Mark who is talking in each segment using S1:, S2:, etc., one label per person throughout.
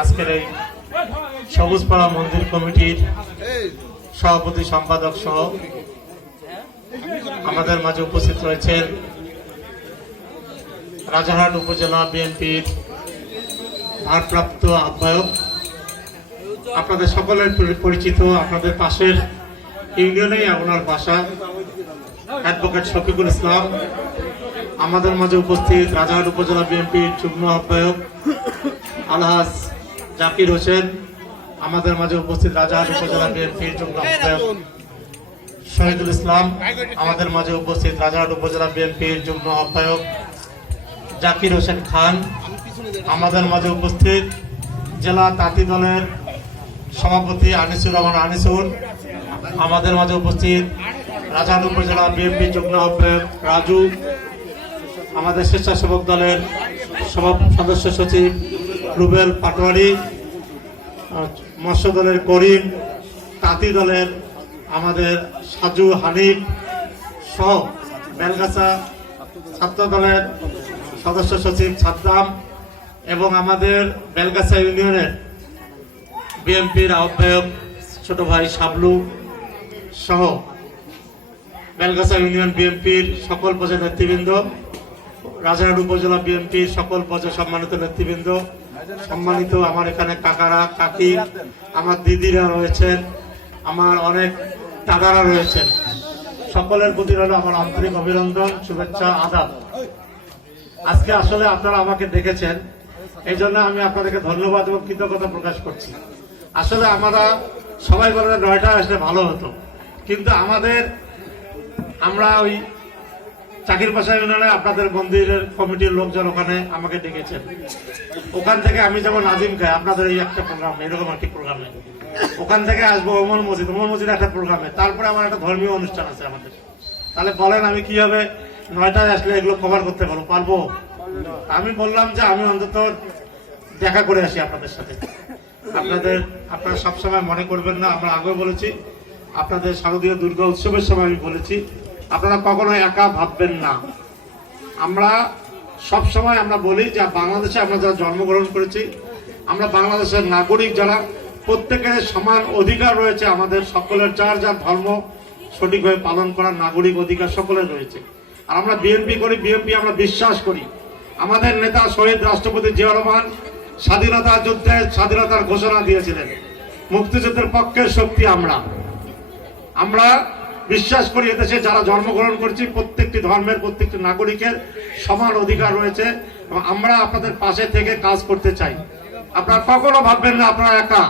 S1: আজকের এই সবুজপাড়া মন্দির কমিটির সভাপতি সম্পাদক সহ আমাদের মাঝে উপস্থিত রয়েছেন রাজারহাট উপজেলা বিএনপির ভারপ্রাপ্ত আহ্বায়ক। আপনাদের সকলের পরিচিত, আপনাদের পাশের ইউনিয়নেই আপনার বাসা, অ্যাডভোকেট শফিকুল ইসলাম। আমাদের মাঝে উপস্থিত রাজারহাট উপজেলা বিএনপির যুগ্ম আহ্বায়ক আলহাজ জাকির হোসেন, আমাদের মাঝে উপস্থিত রাজারহাট উপজেলা বিএনপির যুগ্ম আহ্বায়ক শহীদুল ইসলাম, আমাদের মাঝে উপস্থিত রাজাহাট উপজেলা বিএনপির যুগ্ম আহ্বায়ক জাকির হোসেন খান, আমাদের মাঝে উপস্থিত জেলা তাঁতি দলের সভাপতি আনিসুর রহমান আনিসুর, আমাদের মাঝে উপস্থিত রাজাহাট উপজেলা বিএনপি যুগ্ম আহ্বায়ক রাজু, আমাদের স্বেচ্ছাসেবক দলের সভা সদস্য সচিব রুবেল পাটোয়ারি মৎস্য দলের করিম তাঁতি দলের আমাদের সাজু হানিফ সহ বেলগাছা ছাত্র দলের সদস্য সচিব সাদ্দাম এবং আমাদের বেলগাছা ইউনিয়নের বিএনপির আহ্বায়ক ছোট ভাই সাবলু সহ বেলগাছা ইউনিয়ন বিএনপির সকল পর্যায়ের নেতৃবৃন্দ রাজারহাট উপজেলা বিএনপির সকল পর্যায়ে সম্মানিত নেতৃবৃন্দ সম্মানিত আমার এখানে কাকারা, কাকি, আমার দিদিরা রয়েছেন, আমার অনেক দাদারা রয়েছেন। সকলের প্রতি আমার আন্তরিক অভিনন্দন, শুভেচ্ছা, আদাব। আজকে আসলে আপনারা আমাকে দেখেছেন, এই জন্য আমি আপনাদেরকে ধন্যবাদ এবং কৃতজ্ঞতা প্রকাশ করছি। আসলে আমরা সবাই বলে নয়টা আসলে ভালো হতো, কিন্তু আমাদের, আমরা ওই চাকির পাশা ইউনিয়নে আপনাদের মন্দিরের কমিটির লোকজন ওখানে আমাকে ডেকেছেন। ওখান থেকে আমি যেমন নাজিম খাই আপনাদের এই একটা প্রোগ্রাম এরকম একটি প্রোগ্রামে ওখান থেকে আসব ওমর মসজিদ ওমর মসজিদ একটা প্রোগ্রামে তারপরে আমার একটা ধর্মীয় অনুষ্ঠান আছে আমাদের। তাহলে বলেন আমি কীভাবে নয়টায় আসলে এগুলো কভার করতে পারব? পারব? আমি বললাম যে আমি অন্তত দেখা করে আসি আপনাদের সাথে। আপনাদের, আপনারা সবসময় মনে করবেন না, আমরা আগেও বলেছি, আপনাদের শারদীয় দুর্গা উৎসবের সময় আমি বলেছি আপনারা কখনো একা ভাববেন না। আমরা সব সময় আমরা বলি যে বাংলাদেশে আমরা যারা জন্মগ্রহণ করেছি, আমরা বাংলাদেশের নাগরিক যারা, প্রত্যেকের সমান অধিকার রয়েছে, আমাদের সকলের যার যার ধর্ম সঠিকভাবে পালন করার নাগরিক অধিকার সকলের রয়েছে। আর আমরা বিএনপি করি, বিএনপি আমরা বিশ্বাস করি। আমাদের নেতা শহীদ রাষ্ট্রপতি জিয়া রহমান স্বাধীনতা যুদ্ধে স্বাধীনতার ঘোষণা দিয়েছিলেন। মুক্তিযুদ্ধের পক্ষের শক্তি আমরা। আমরা বিশ্বাস করি এদেশে যারা জন্মগ্রহণ করছি, প্রত্যেকটি ধর্মের, প্রত্যেকটি নাগরিকের সমান অধিকার রয়েছে এবং আমরা আপনাদের পাশে থেকে কাজ করতে চাই। আপনারা কখনো ভাববেন না আপনারা একা।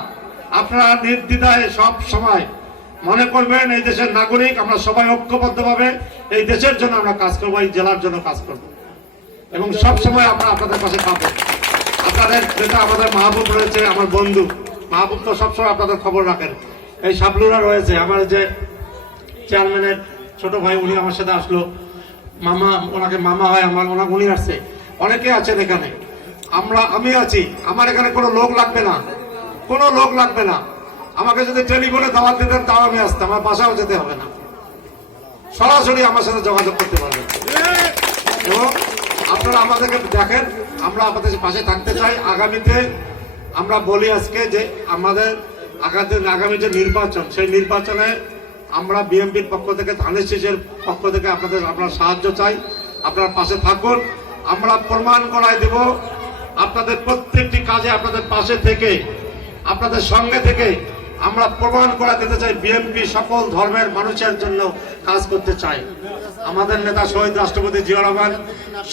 S1: আপনারা নির্দ্বিধায় সব সময় মনে করবেন, এই দেশের নাগরিক, আমরা সবাই ঐক্যবদ্ধভাবে এই দেশের জন্য আমরা কাজ করব, এই জেলার জন্য কাজ করব। এবং সব সময় আমরা আপনাদের পাশে পাবো আপনাদের যেটা আমাদের মাহবুব রয়েছে, আমার বন্ধু। মাহবুব তো সবসময় আপনাদের খবর রাখেন। এই সাবলুরা রয়েছে, আমার যে চেয়ারম্যানের ছোট ভাই উনি আমার সাথে আসলো। মামা, ওনাকে মামা হয়, আমার ওনা উনি আসছে। অনেকে আছেন এখানে। আমরা, আমি আছি। আমার এখানে কোনো লোক লাগবে না। কোনো লোক লাগবে না। আমাকে যদি টেলিফোনে দাওয়াত দিতেন, তাও আমি আসতাম। আমার বাসাও যেতে হবে না। সরাসরি আমার সাথে যোগাযোগ করতে পারবেন। এবং আপনারা আমাদেরকে দেখেন, আমরা আপনাদের পাশে থাকতে চাই। আগামীতে আমরা বলি আজকে যে আমাদের আগামী যে নির্বাচন, সেই নির্বাচনে আমরা বিএনপির পক্ষ থেকে, ধানের শীষের পক্ষ থেকে আপনাদের, আপনার সাহায্য চাই। আপনার পাশে থাকুন। আমরা প্রমাণ করাই দেব আপনাদের প্রত্যেকটি কাজে আপনাদের পাশে থেকে, আপনাদের সঙ্গে থেকে আমরা প্রমাণ করা দিতে চাই বিএনপি সকল ধর্মের মানুষের জন্য কাজ করতে চাই আমাদের নেতা শহীদ রাষ্ট্রপতি জিয়া রহমান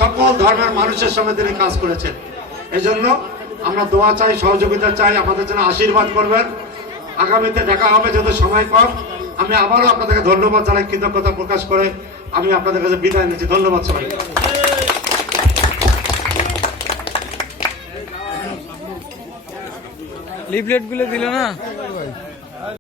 S1: সকল ধর্মের মানুষের সঙ্গে তিনি কাজ করেছেন। এজন্য আমরা দোয়া চাই, সহযোগিতা চাই আমাদের জন্য আশীর্বাদ করবেন। আগামীতে দেখা হবে যেহেতু সময় কম আমি আবারও আপনাদেরকে ধন্যবাদ জানাই, কৃতজ্ঞতা প্রকাশ করে আমি আপনাদের কাছে বিদায় নিচ্ছি। ধন্যবাদ
S2: সবাই লিফলেটগুলো দিল না?